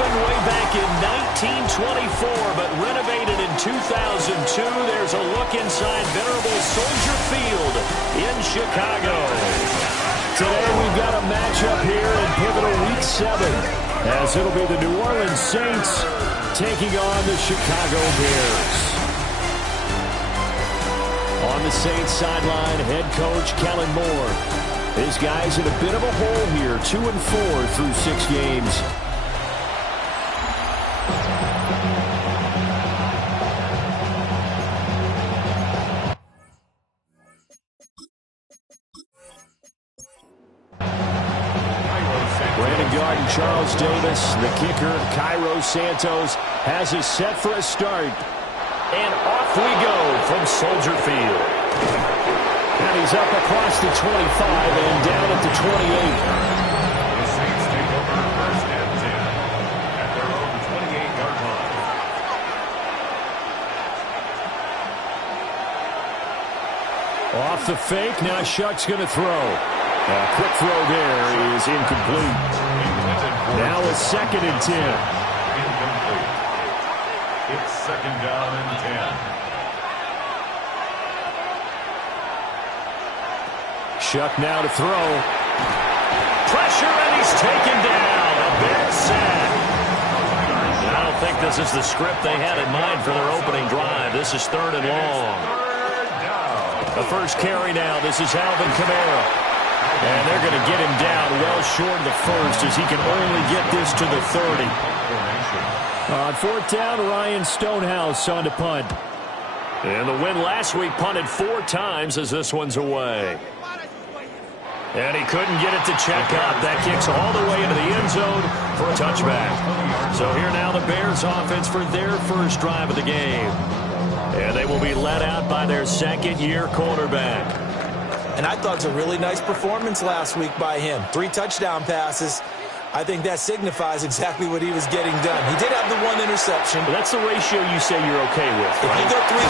opened way back in 1924, but renovated in 2002. There's a look inside venerable Soldier Field in Chicago. Today we've got a matchup here in pivotal Week 7, as it'll be the New Orleans Saints taking on the Chicago Bears. On the Saints sideline, head coach Kellen Moore. His guys in a bit of a hole here, 2-4 through 6 games. Charles Davis, the kicker, Cairo Santos, has us set for a start. And off we go from Soldier Field. And he's up across the 25 and down at the 28. The Saints take over first and 10 at their own 28-yard line. Off the fake, now Shuck's going to throw. A quick throw there is incomplete. Now a 2nd and 10. Incomplete. It's 2nd down and 10. Shuck now to throw. Pressure, and he's taken down. A Bears sack. I don't think this is the script they had in mind for their opening drive. This is 3rd and long. The first carry now. This is Alvin Kamara. And they're going to get him down well short of the first, as he can only get this to the 30. On 4th down, Ryan Stonehouse on to punt. And the win last week punted 4 times as this one's away. And he couldn't get it to check up. That kicks all the way into the end zone for a touchback. So here now the Bears offense for their first drive of the game. And they will be led out by their 2nd-year quarterback. And I thought it was a really nice performance last week by him. 3 touchdown passes. I think that signifies exactly what he was getting done. He did have the 1 interception. But that's the ratio you say you're okay with, right? If you go 3-1,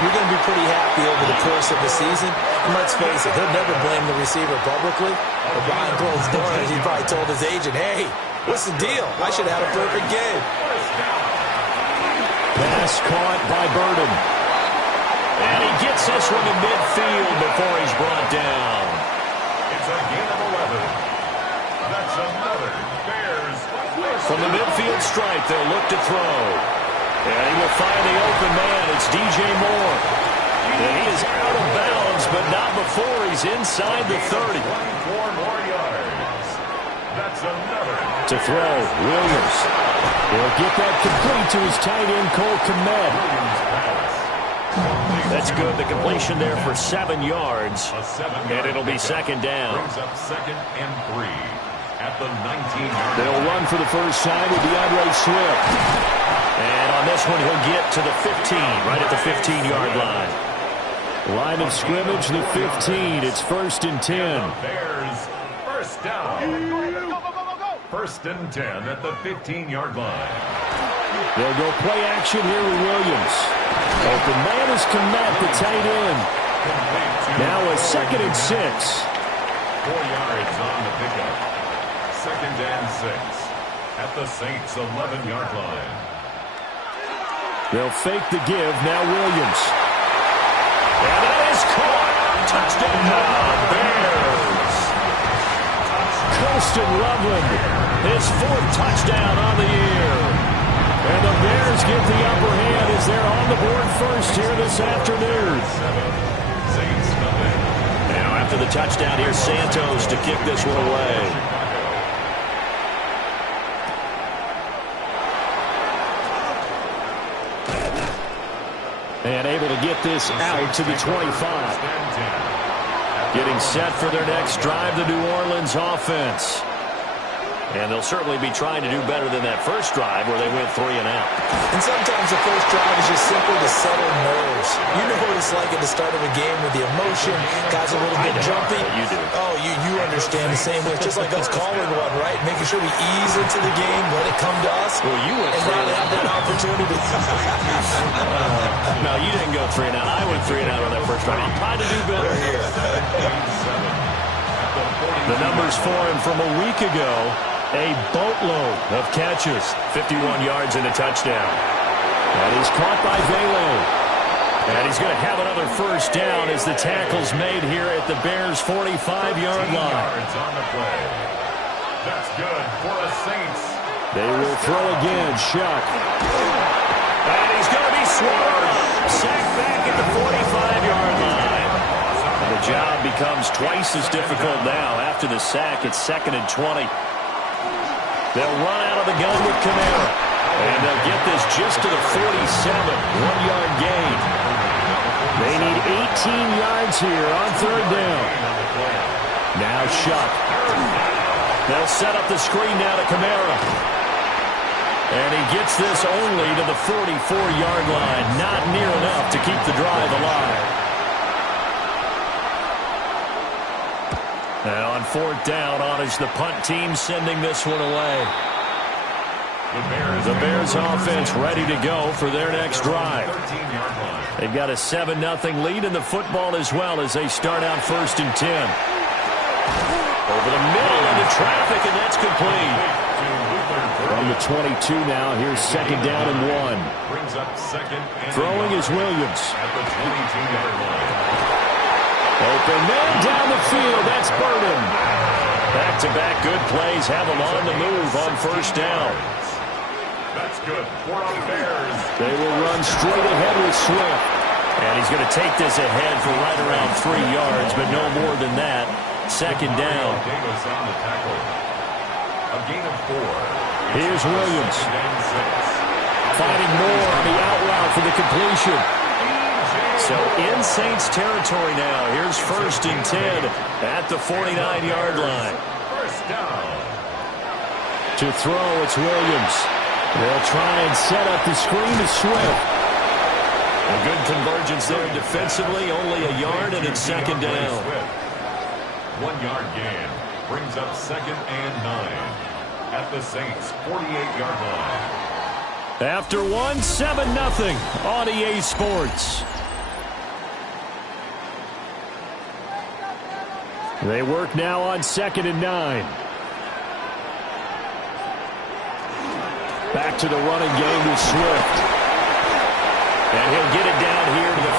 you're going to be pretty happy over the course of the season. And let's face it, he'll never blame the receiver publicly. But behind closed doors, he probably told his agent, hey, what's the deal? I should have had a perfect game. Pass caught by Burden. And he gets this one to midfield before he's brought down. It's a gain of 11. That's another Bears. From the midfield stripe, they'll look to throw. And he will find the open man. It's DJ Moore. And he is out of bounds, but not before he's inside the 30. 24 more yards. That's another. To throw, Williams. He'll get that complete to his tight end, Cole Kmet. That's good. The completion there for 7 yards. And it'll be 2nd down. Brings up 2nd and 3 at the 19-yard. They'll run for the first time with DeAndre Swift. And on this one, he'll get to the 15, right at the 15-yard line. Line of scrimmage, the 15. It's 1st and 10. Bears first down. 1st and 10 at the 15-yard line. They'll go play action here with Williams. Open man is Kmet, the tight end. Now a 2nd and 6. 4 yards on the pickup. 2nd and 6 at the Saints' 11-yard line. They'll fake the give. Now Williams. And that is caught. Touchdown, Bears. Colston Loveland, his 4th touchdown on the year. And the Bears get the upper hand as they're on the board first here this afternoon. Now after the touchdown, here's Santos to kick this one away. And able to get this out to the 25. Getting set for their next drive, the New Orleans offense. And they'll certainly be trying to do better than that first drive where they went 3 and out. And sometimes the first drive is just simply to settle nerves. You know what it's like at the start of a game with the emotion. Guys a little bit jumpy. You do. Oh, you understand the same way. It's just like us calling one, right? Making sure we ease into the game, let it come to us. Well, you went and now they have that opportunity. No, you didn't go 3 and out. I went 3 and out on that first drive. I'm trying to do better here. The numbers for him from a week ago. A boatload of catches. 51 yards and a touchdown. And he's caught by Vele. And he's going to have another first down as the tackle's made here at the Bears' 45-yard line. Yards on the play. That's good for the Saints. They will throw again. Shuck. And he's going to be swallowed up. Sacked back at the 45-yard line. And the job becomes twice as difficult now. After the sack, it's 2nd and 20. They'll run out of the gun with Kamara. And they'll get this just to the 47. 1-yard gain. They need 18 yards here on 3rd down. Now Shuck. They'll set up the screen now to Kamara. And he gets this only to the 44-yard line. Not near enough to keep the drive alive. And on 4th down, on is the punt team sending this one away. The Bears offense ready to go for their next drive. They've got a 7-0 lead in the football as well as they start out 1st and 10. Over the middle into traffic, and that's complete. From the 22 now, here's 2nd down and 1. Throwing is Williams. Open man down the field. That's Burden. Back-to-back good plays have them on the move on 1st down. That's good for the Bears. They will run straight ahead with Swift. And he's going to take this ahead for right around 3 yards, but no more than that. 2nd down. Davis on the tackle. A gain of 4. Here's Williams. Finding more on the out route for the completion. So in Saints territory now. Here's 1st and 10 at the 49-yard line. First down. To throw, it's Williams. They'll try and set up the screen to Swift. A good convergence there defensively. Only a yard, and it's 2nd down. 1-yard gain brings up 2nd and 9 at the Saints' 48-yard line. After 7-0 on EA Sports. They work now on 2nd and 9. Back to the running game with Swift. And he'll get it down here to the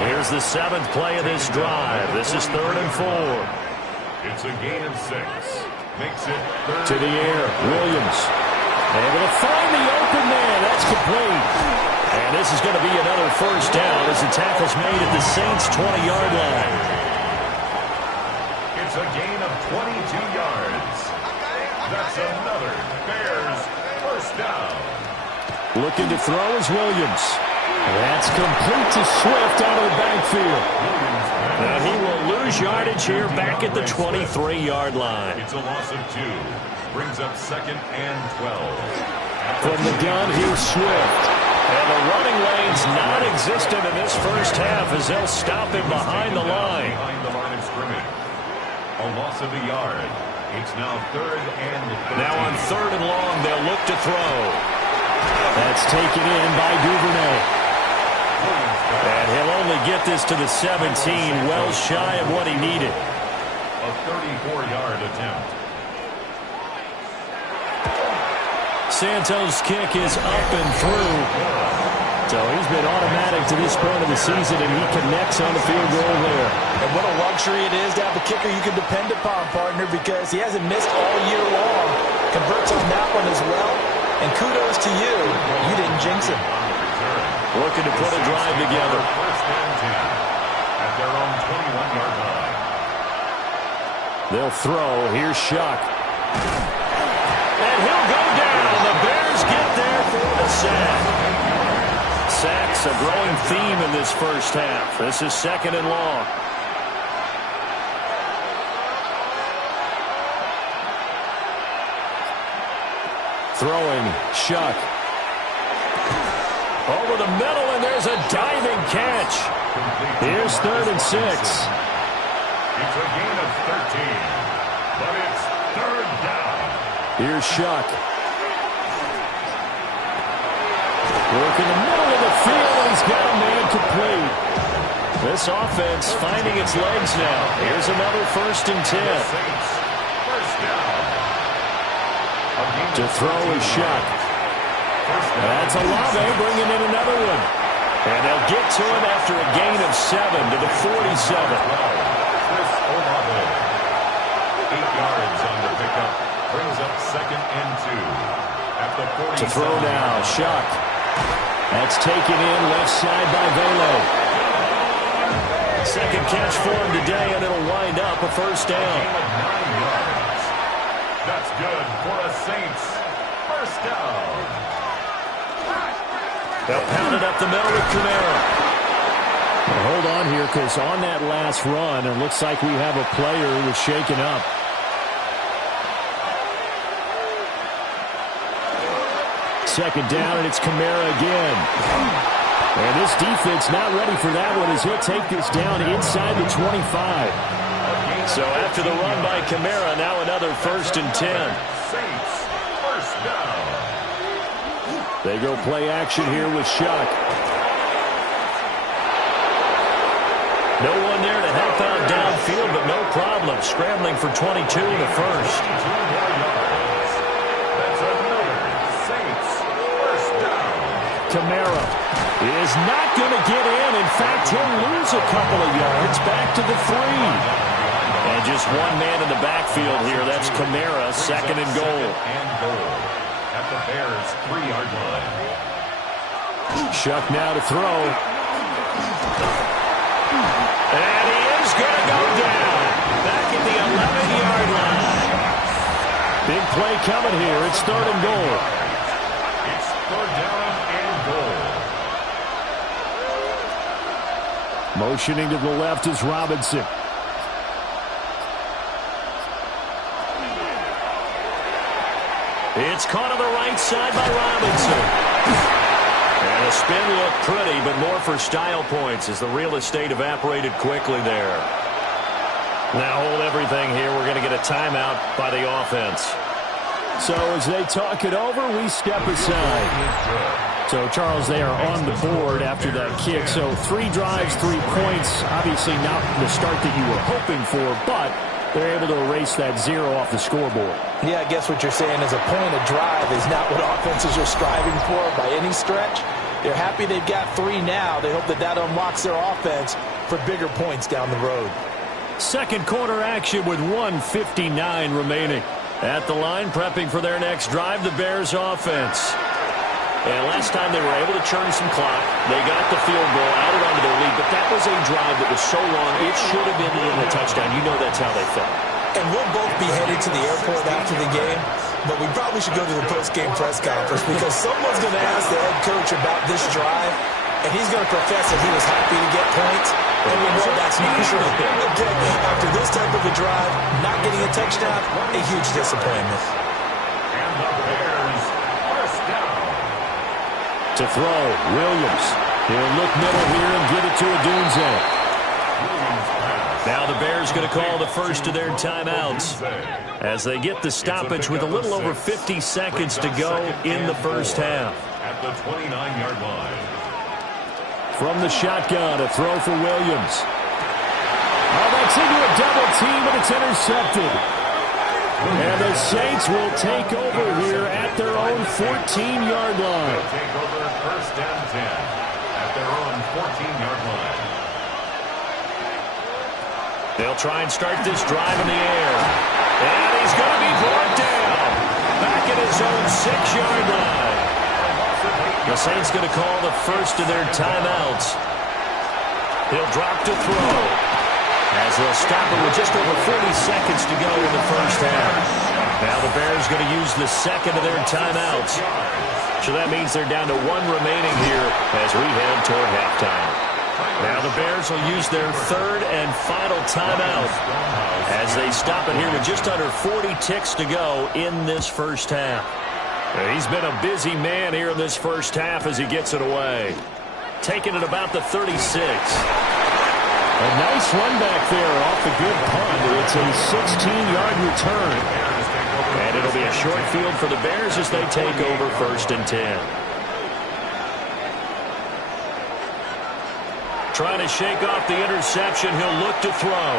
43. Here's the 7th play of this drive. This is 3rd and 4. It's a gain of 6. Makes it 3rd. To the air, Williams. Able to find the open man. That's complete. And this is going to be another first down as the tackle's made at the Saints' 20-yard line. It's a gain of 22 yards. That's another Bears first down. Looking to throw is Williams. That's complete to Swift out of the backfield. And he will lose yardage here back at the 23-yard line. It's a loss of 2. Brings up 2nd and 12. From the gun, here's Swift. And the running lane's non-existent in this first half as they'll stop him behind the line. Behind the line of scrimmage. A loss of a yard. It's now 3rd and 13. Now on 3rd and long, they'll look to throw. That's taken in by Duvernay. And he'll only get this to the 17, well shy of what he needed. A 34-yard attempt. Santos' kick is up and through. So he's been automatic to this point of the season, and he connects on the field goal there. And what a luxury it is to have a kicker you can depend upon, partner, because he hasn't missed all year long. Converts on that one as well. And kudos to you. You didn't jinx him. Looking to put a drive together. First and 10 at their own 21-yard line. They'll throw. Here's Shuck. And he'll go down. The Bears get there for the sack. Sacks a growing theme in this first half. This is 2nd and long. Throwing, Shuck. Over the middle, and there's a diving catch. Here's 3rd and 6. It's a gain of 13, but it's 3rd down. Here's Shuck. Work in the middle of the field, and he's got a man complete. This offense finding its legs now. Here's another 1st and 10. First down. To throw is Shuck. That's Olave bringing in another one. And they'll get to him after a gain of 7 to the 47. Chris Olave. 8 yards on the pickup. Brings up 2nd and 2. At the 47. To throw now, Shuck. That's taken in left side by Vele. Second catch for him today, and it'll wind up a first down. A gain of 9 yards. That's good for a Saints. First down. They'll pound it up the middle with Kamara. Well, hold on here, because on that last run, it looks like we have a player who was shaken up. Second down, and it's Kamara again. And this defense not ready for that one as he'll take this down inside the 25. So after the run by Kamara, now another 1st and 10. Saints. First down. They go play action here with Shuck. No one there to help out downfield, but no problem. Scrambling for 22 in the first. 2 more yards. That's another Saints. First down. Kamara is not going to get in. In fact, he'll lose a couple of yards back to the 3. And just one man in the backfield here. That's Kamara, 2nd and goal. And goal. At the Bears' 3-yard line. Shuck now to throw. And he is going to go down. Back at the 11-yard line. Big play coming here. It's 3rd and goal. It's 3rd down and goal. Motioning to the left is Robinson. It's caught on the right side by Robinson. And the spin looked pretty, but more for style points as the real estate evaporated quickly there. Now hold everything here. We're going to get a timeout by the offense. So as they talk it over, we step aside. So, Charles, they are on the board after that kick. So 3 drives, 3 points. Obviously not the start that you were hoping for, but they're able to erase that 0 off the scoreboard. Yeah, I guess what you're saying is a point of drive is not what offenses are striving for by any stretch. They're happy they've got 3 now. They hope that that unlocks their offense for bigger points down the road. Second quarter action with 1:59 remaining. At the line, prepping for their next drive, the Bears offense. And last time they were able to churn some clock. They got the field goal, added onto their lead, but that was a drive that was so long, it should have ended in a touchdown. You know that's how they felt. And we'll both be headed to the airport after the game, but we probably should go to the post-game press conference because someone's going to ask the head coach about this drive, and he's going to profess that he was happy to get points, and we know that's not true. Again, after this type of a drive, not getting a touchdown, a huge disappointment. And the Bears first down. To throw, Williams. He'll look middle here and get it to Odunze. Now the Bears going to call the first of their timeouts as they get the stoppage with a little over 50 seconds to go in the first half. At the 29-yard line. From the shotgun, a throw for Williams. Oh, that's into a double team, and it's intercepted. And the Saints will take over here at their own 14-yard line. They'll take over first and 10 at their own 14-yard line. They'll try and start this drive in the air. And he's going to be brought down. Back at his own 6-yard line. The Saints going to call the first of their timeouts. He'll drop to throw. As they'll stop it with just over 40 seconds to go in the first half. Now the Bears going to use the second of their timeouts. So that means they're down to 1 remaining here as we head toward halftime. Now the Bears will use their 3rd and final timeout as they stop it here with just under 40 ticks to go in this first half. He's been a busy man here in this first half as he gets it away. Taking it about the 36. A nice run back there off the good punt. It's a 16-yard return. And it'll be a short field for the Bears as they take over first and 10. Trying to shake off the interception. He'll look to throw.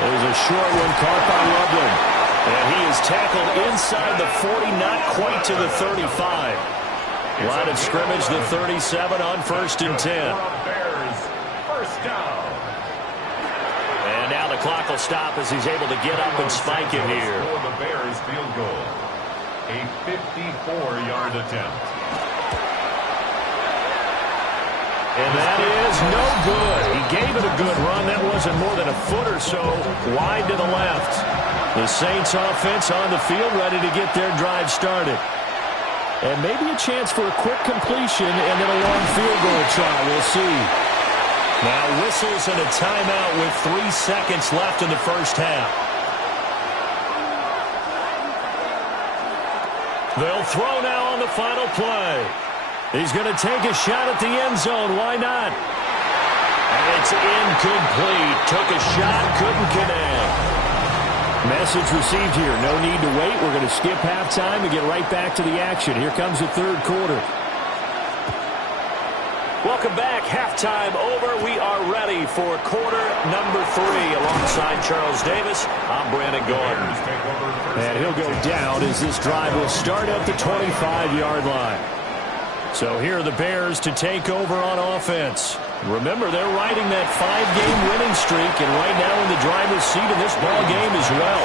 There's a short one caught by Loveland. And he is tackled inside the 40, not quite to the 35. Line of scrimmage, the 37 on 1st and 10. Bears, first down. And now the clock will stop as he's able to get up and spike it here. For the Bears field goal. A 54-yard attempt. And that is no good. He gave it a good run. That wasn't more than a foot or so wide to the left. The Saints offense on the field ready to get their drive started. And maybe a chance for a quick completion and then a long field goal try. We'll see. Now whistles and a timeout with 3 seconds left in the first half. They'll throw now on the final play. He's going to take a shot at the end zone. Why not? And it's incomplete. Took a shot, couldn't connect. Message received here. No need to wait. We're going to skip halftime and get right back to the action. Here comes the third quarter. Welcome back. Halftime over. We are ready for quarter number 3. Alongside Charles Davis, I'm Brandon Gordon. And he'll go down as this drive will start at the 25-yard line. So here are the Bears to take over on offense. Remember, they're riding that 5-game winning streak, and right now in the driver's seat in this ball game as well.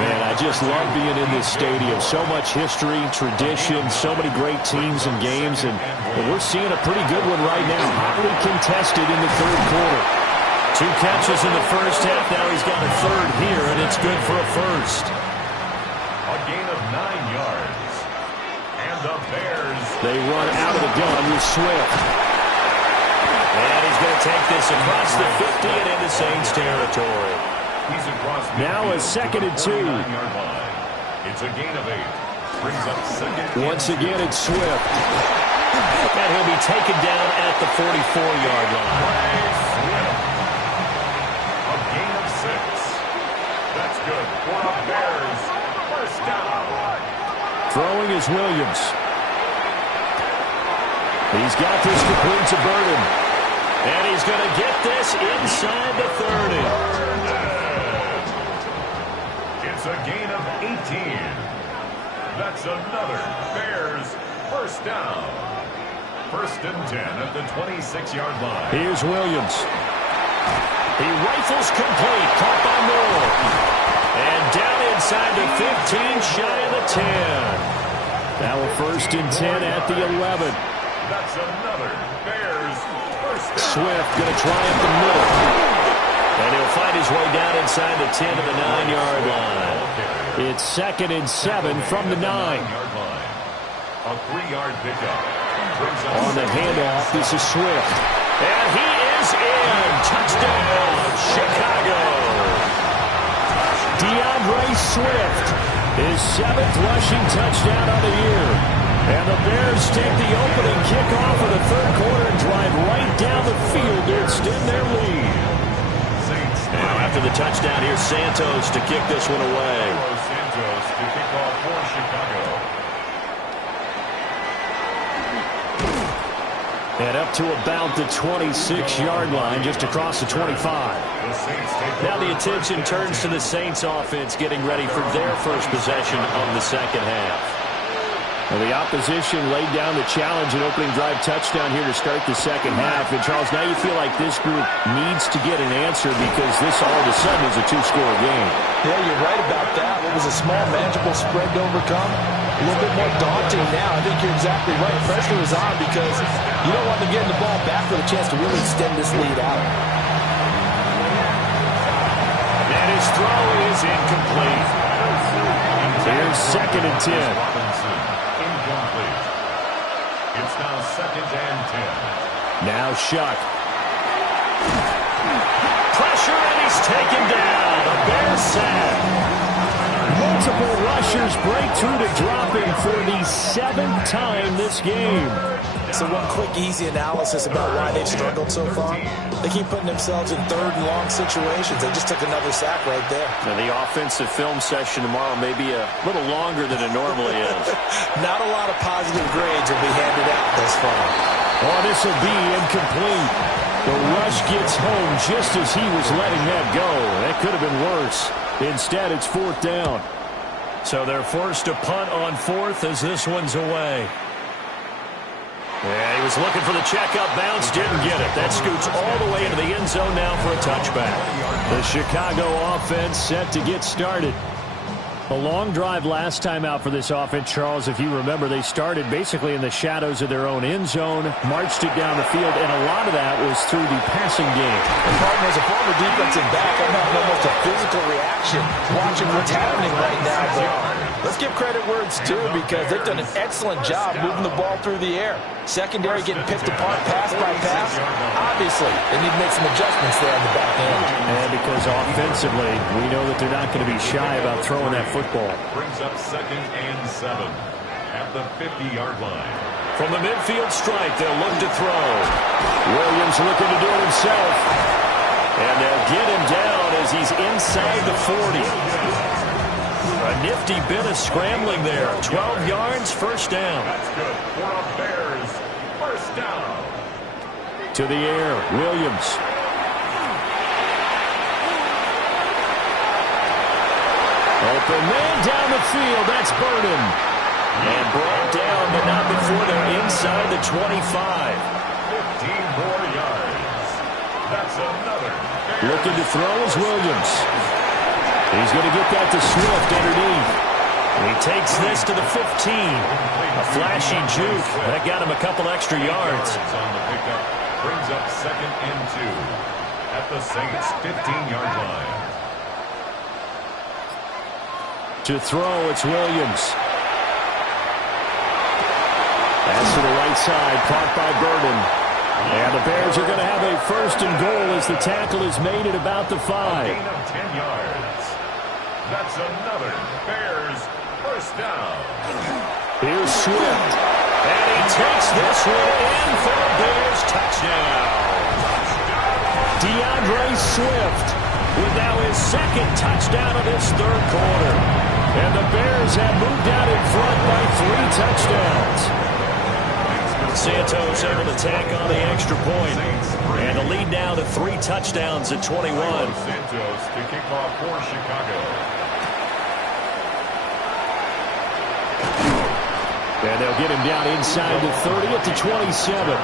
Man, I just love being in this stadium. So much history, tradition, so many great teams and games, and we're seeing a pretty good one right now. Hotly contested in the third quarter. 2 catches in the first half. Now he's got a third here, and it's good for a first. A gain of 9 yards. And the Bears. They run out of the gun with Swift. And he's going to take this across the 50 and into Saints territory. He's across now a 2nd and 2. It's a gain of 8. Brings up 2nd. Once again, it's Swift. And he'll be taken down at the 44-yard line. Swift. A gain of 6. That's good for the Bears. First down. Throwing is Williams. He's got this complete to Burden. And he's going to get this inside the 30. It's a gain of 18. That's another Bears first down. 1st and 10 at the 26-yard line. Here's Williams. He rifles complete. Caught by Moore. And down inside the 15, shy of the 10. Now a 1st and 10 at the 11. That's another Bears first down. Swift going to try up the middle. And he'll find his way down inside the 10 to the 9-yard line. It's 2nd and 7 from the 9. A 3-yard pickup. On the handoff, this is Swift. And he is in. Touchdown, Chicago. DeAndre Swift, his 7th rushing touchdown on the year. And the Bears take the opening kickoff of the third quarter and drive right down the field to extend their lead. Now after the touchdown, here's Santos to kick this one away. Santos to kick off for Chicago. And up to about the 26-yard line, just across the 25. Now the attention turns to the Saints offense getting ready for their first possession of the second half. Well, the opposition laid down the challenge and opening drive touchdown here to start the second half. And, Charles, now you feel like this group needs to get an answer because this all of a sudden is a 2-score game. Yeah, you're right about that. What was a small, manageable spread to overcome? A little bit more daunting now. I think you're exactly right. Pressure is on because you don't want them getting the ball back with a chance to really extend this lead out. And his throw is incomplete. Here's 2nd and 10. Incomplete. It's now 2nd and 10. Now Shuck. Pressure, and he's taken down. The Bears sack. Multiple rushers break through to drop him for the 7th time this game. So one quick, easy analysis about why they've struggled so far. They keep putting themselves in 3rd and long situations. They just took another sack right there. Now the offensive film session tomorrow may be a little longer than it normally is. Not a lot of positive grades will be handed out thus far. Oh, this will be incomplete. The rush gets home just as he was letting that go. That could have been worse. Instead, it's 4th down. So they're forced to punt on 4th as this one's away. Yeah, he was looking for the checkup bounce, didn't get it. That scoots all the way into the end zone now for a touchback. The Chicago offense set to get started. A long drive last time out for this offense, Charles. If you remember, they started basically in the shadows of their own end zone, marched it down the field, and a lot of that was through the passing game. And Martin, as a former defensive back, I'm having almost a physical reaction watching what's happening right now. But let's give credit where it's due because they've done an excellent job moving the ball through the air. Secondary getting picked apart pass by pass. Obviously, they need to make some adjustments there on the back end. And because offensively, we know that they're not going to be shy about throwing that football. Brings up 2nd and 7 at the 50-yard line. From the midfield stripe, they'll look to throw. Williams looking to do it himself. And they'll get him down as he's inside the 40. A nifty bit of scrambling there. 12 yards, 1st down. That's good for a Bears 1st down. To the air, Williams. Open man down the field. That's Burden. And brought down, but not before they're inside the 25. 15 more yards. That's another Bears. Looking to throw is Williams. He's going to get that to Swift underneath. He takes this to the 15. A flashy juke. That got him a couple extra yards. On the pickup. Brings up 2nd and 2 at the Saints' 15-yard line. To throw, it's Williams. Pass to the right side, caught by Burden. And the Bears are going to have a 1st and goal as the tackle is made at about the 5. A gain of 10 yards. That's another Bears 1st down. Here's Swift. And he takes this one in for a Bears touchdown. DeAndre Swift with now his 2nd touchdown of this 3rd quarter. And the Bears have moved out in front by 3 touchdowns. Santos able to tack on the extra point. And the lead now to 3 touchdowns at 21. Santos to kick off for Chicago. And they'll get him down inside the 30 at the 27.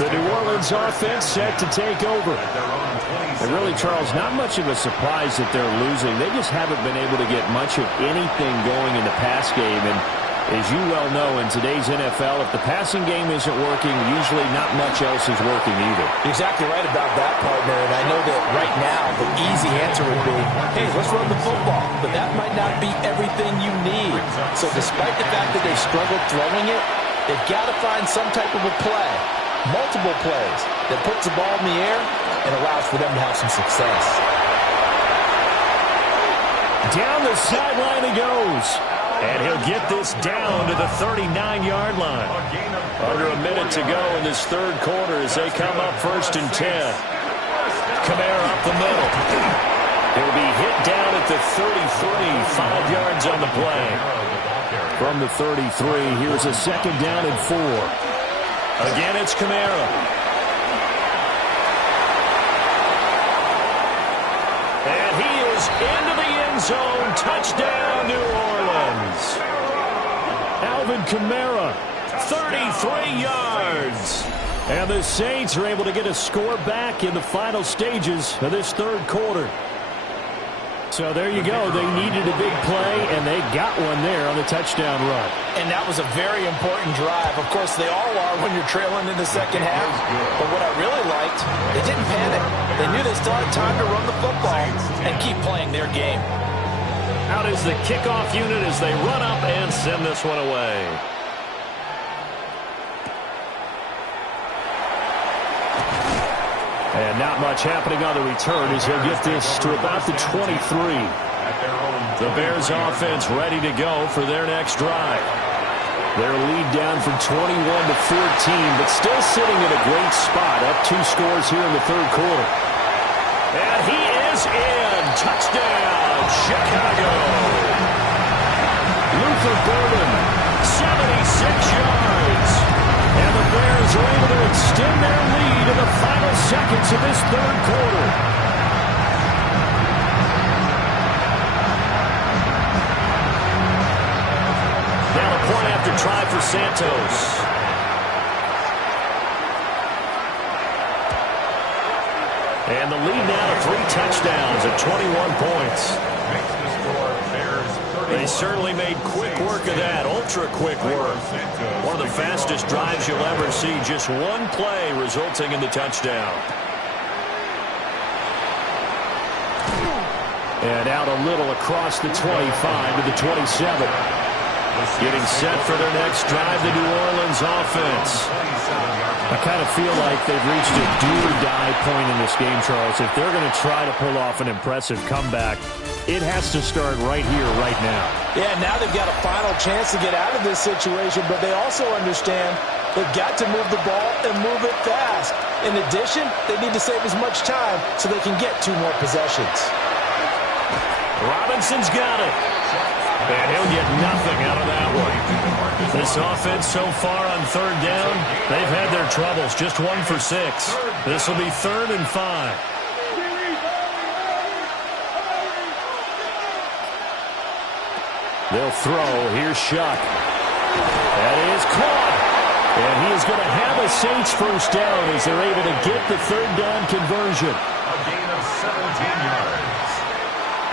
The New Orleans offense set to take over. And really, Charles, not much of a surprise that they're losing. They just haven't been able to get much of anything going in the pass game. And as you well know, in today's NFL, if the passing game isn't working, usually not much else is working either. You're exactly right about that, partner. And I know that right now the easy answer would be, hey, let's run the football. But that might not be everything you need. So despite the fact that they've struggled throwing it, they've got to find some type of a play, multiple plays, that puts the ball in the air and allows for them to have some success. Down the sideline he goes. And he'll get this down to the 39-yard line. Under a minute to go in this 3rd quarter as they come up 1st and 10. Kamara up the middle. He'll be hit down at the 33, 5 yards on the play. From the 33, here's a 2nd down and 4. Again, it's Kamara. And he is into the end zone. Touchdown, New Orleans. Alvin Kamara, 33 yards. And the Saints are able to get a score back in the final stages of this 3rd quarter. So there you go. They needed a big play, and they got one there on the touchdown run. And that was a very important drive. Of course, they all are when you're trailing in the 2nd half. But what I really liked, they didn't panic. They knew they still had time to run the football and keep playing their game. Out is the kickoff unit as they run up and send this one away. And not much happening on the return as he'll get this to about the 23. The Bears offense ready to go for their next drive. Their lead down from 21 to 14, but still sitting in a great spot, up 2 scores here in the 3rd quarter. And he is in. Touchdown, Chicago. Luther Burden, 76 yards. And the Bears are able to extend their lead in the final seconds of this 3rd quarter. try for Santos. And the lead now to 3 touchdowns at 21 points. They certainly made quick work of that, ultra-quick work. One of the fastest drives you'll ever see, just one play resulting in the touchdown. And out a little across the 25 to the 27. Getting set for their next drive, the New Orleans offense. I kind of feel like they've reached a do-or-die point in this game, Charles. If they're going to try to pull off an impressive comeback, it has to start right here, right now. Yeah, now they've got a final chance to get out of this situation, but they also understand they've got to move the ball and move it fast. In addition, they need to save as much time so they can get 2 more possessions. Robinson's got it. And he'll get nothing out of that one. This offense so far on 3rd down, they've had their troubles. Just 1 for 6. This will be 3rd and 5. They'll throw. Here's Shuck. That is caught. And he is going to have a Saints first down as they're able to get the 3rd down conversion. A gain of 17 yards.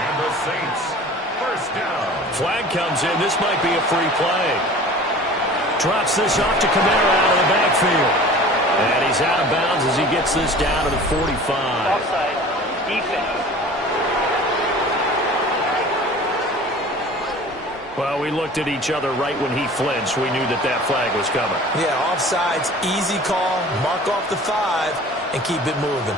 And the Saints first down. Flag comes in. This might be a free play. Drops this off to Kamara out of the backfield. And he's out of bounds as he gets this down to the 45. Offside. Defense. Well, we looked at each other right when he flinched. We knew that that flag was coming. Yeah, offsides, easy call, mark off the 5, and keep it moving.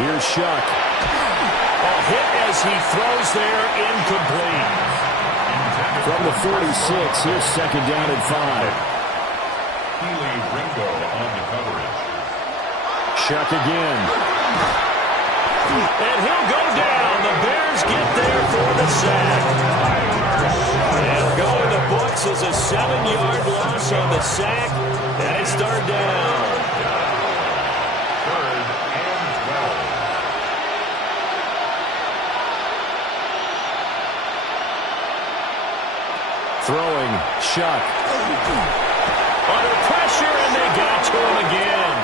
Here's Shuck. A hit as he throws there, incomplete. From the 46, here's 2nd down and 5. Keely Ringo on the coverage. Shuck again. And he'll go down. The Bears get there for the sack. And go in the books as a 7-yard loss on the sack. And it's 3rd down. 3rd and 12. Throwing. Shuck. Under pressure, and they got to him again.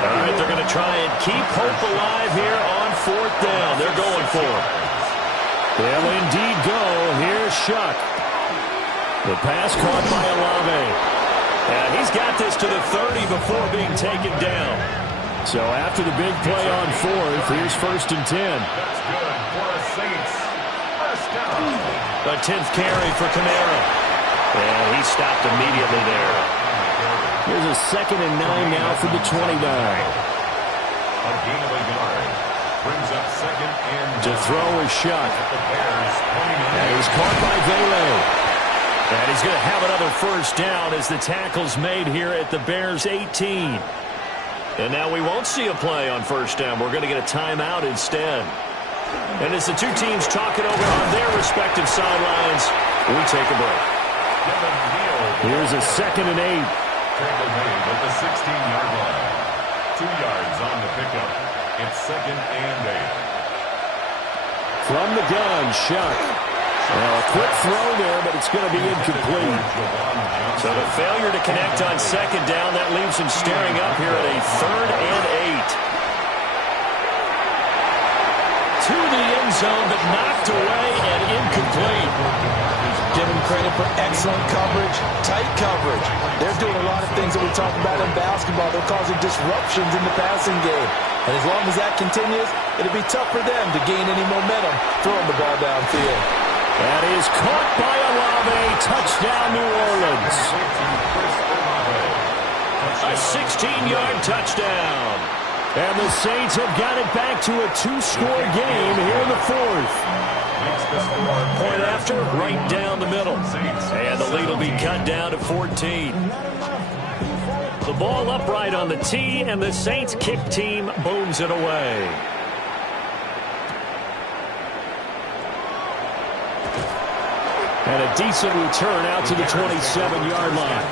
All right, they're going to try and keep hope alive here on 4th down. They're going for it. They'll indeed go. Here's Shuck. The pass caught by Olave. And he's got this to the 30 before being taken down. So after the big play on 4th, here's 1st and 10. That's good for a Saints first down. The 10th carry for Kamara. And he stopped immediately there. Here's a 2nd and 9 now for the 29. A gain of a yard. Brings up 2nd and To throw is Shuck. the Bears 29. And he's caught by Vele. And he's going to have another first down as the tackle's made here at the Bears 18. And now we won't see a play on 1st down. We're going to get a timeout instead. And as the 2 teams talk it over on their respective sidelines, we take a break. Here's a 2nd and 8. Tackle made at the 16-yard line. 2 yards on the pickup. It's 2nd and 8. From the gun, Shuck. Well, a quick throw there, but it's going to be incomplete. So the failure to connect on 2nd down, that leaves him staring up here at a 3rd and 8. To the end zone, but knocked away and incomplete. Give them credit for excellent coverage, tight coverage. They're doing a lot of things that we talk about in basketball. They're causing disruptions in the passing game. And as long as that continues, it'll be tough for them to gain any momentum throwing the ball downfield. That is caught by Olave. Touchdown, New Orleans. A 16-yard touchdown. And the Saints have got it back to a 2-score game here in the 4th. Point after, right down the middle. And the lead will be cut down to 14. The ball upright on the tee, and the Saints kick team booms it away. And a decent return out to the 27-yard line.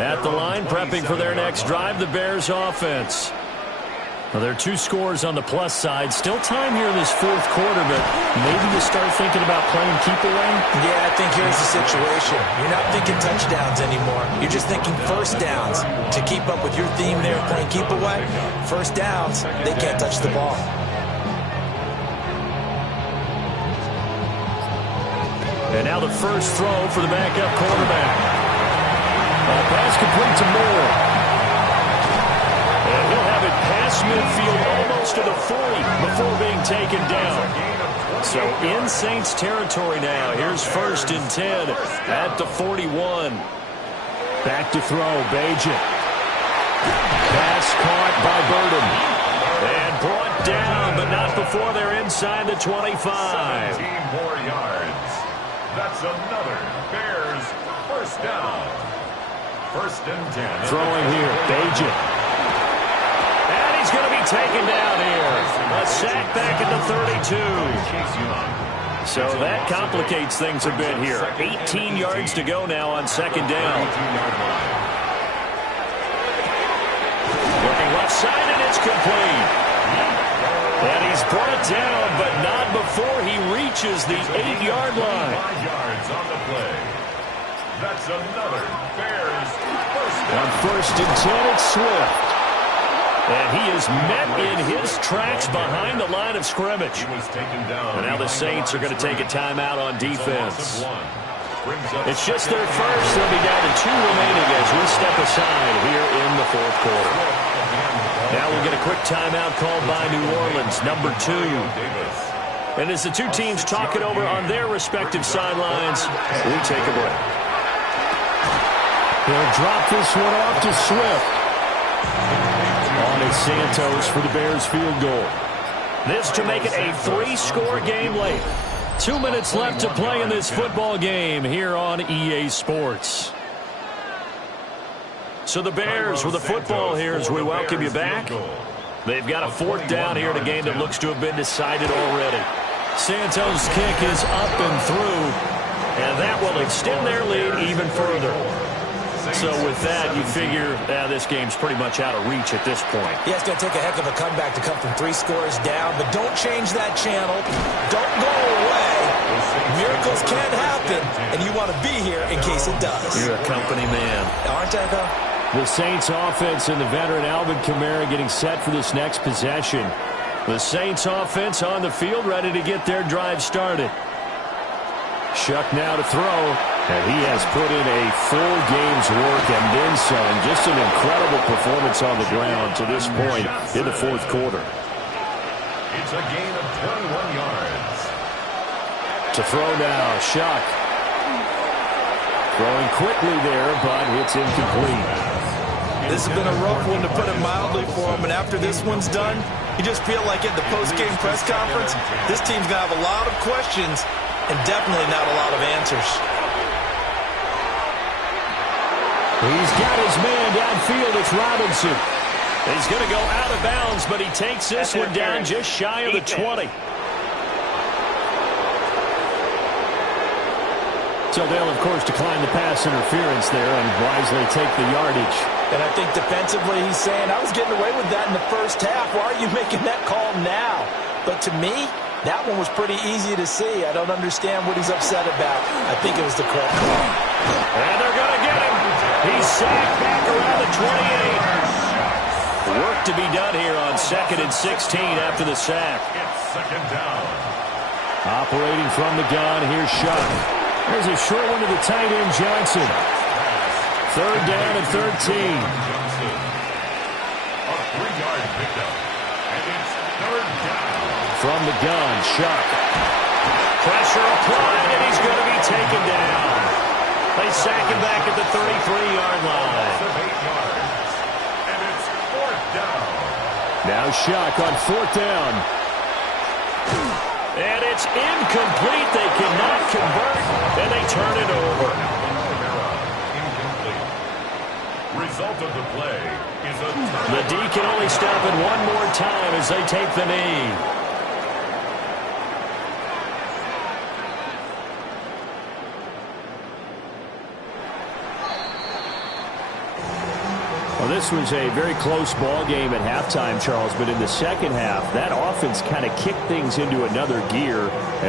At the line, prepping for their next drive, the Bears offense. Well, there are two scores on the plus side. Still time here in this fourth quarter, but maybe you start thinking about playing keep away? Yeah, I think here's the situation. You're not thinking touchdowns anymore. You're just thinking first downs. To keep up with your theme there, playing keep away, first downs, they can't touch the ball. And now the first throw for the backup quarterback. Pass complete to Moore. And he'll have it past midfield almost to the 40 before being taken down. So in Saints territory now. Here's 1st and 10 at the 41. Back to throw, Bajan. Pass caught by Burden. And brought down, but not before they're inside the 25. 17 more yards. That's another Bears first down. 1st and 10. Throwing here, Bajan. And he's going to be taken down here. A sack back at the 32. So that complicates things a bit here. 18 yards to go now on 2nd down. Looking left side, and it's complete. And he's brought down, but not before he reaches the 8-yard line. 5 yards on the play. That's another Bears first down. On 1st and 10, it's Swift. And he is met in his tracks behind the line of scrimmage. He was taken down. And now the Saints are going to take a timeout on defense. It's just their first. They'll be down to 2 remaining as we step aside here in the 4th quarter. Now we'll get a quick timeout called by New Orleans, number 2. And as the two teams talk it over on their respective sidelines, we take a break. He'll drop this one off to Swift. On is Santos for the Bears field goal. This to make it a 3-score game late. 2 minutes left to play in this football game here on EA Sports. So the Bears with the football here as we welcome you back. They've got a 4th down here in a game that looks to have been decided already. Santos' kick is up and through, and that will extend their lead even further. So with that, you figure this game's pretty much out of reach at this point. Yeah, it's going to take a heck of a comeback to come from 3 scores down, but don't change that channel. Don't go away. Miracles can happen, and you want to be here in case it does. You're a company man. Aren't I, though? The Saints offense and the veteran Alvin Kamara getting set for this next possession. The Saints offense on the field ready to get their drive started. Shuck now to throw, and he has put in a full game's work and then some. Just an incredible performance on the ground to this point in the 4th quarter. It's a gain of 21 yards. To throw now, Shuck. Throwing quickly there, but it's incomplete. This has been a rough one, to put it mildly, for him. And after this one's done, you just feel like at the post-game press conference, this team's going to have a lot of questions and definitely not a lot of answers. He's got his man downfield. It's Robinson. He's going to go out of bounds, but he takes this one down just shy of the 20. So they'll, of course, decline the pass interference there and wisely take the yardage. And I think defensively he's saying, I was getting away with that in the first half. Why are you making that call now? But to me, that one was pretty easy to see. I don't understand what he's upset about. I think it was the correct call. And they're going to get him. He's sacked back around the 28. Work to be done here on 2nd and 16 after the sack. It's 2nd down. Operating from the gun, here's Shuck. There's a short one to the tight end, Johnson. 3rd down and 13. Johnson. A 3-yard pickup. And it's 3rd down. From the gun, Shuck. Pressure applied, and he's going to be taken down. They sack him back at the 33-yard line. 8 yards. And it's 4th down. Now Shuck on 4th down. And it's incomplete. They cannot convert, and they turn it over. Incomplete. Result of the play is a turnover. The D can only stop it one more time as they take the knee. Well, this was a very close ball game at halftime, Charles, but in the second half, that offense kind of kicked things into another gear, and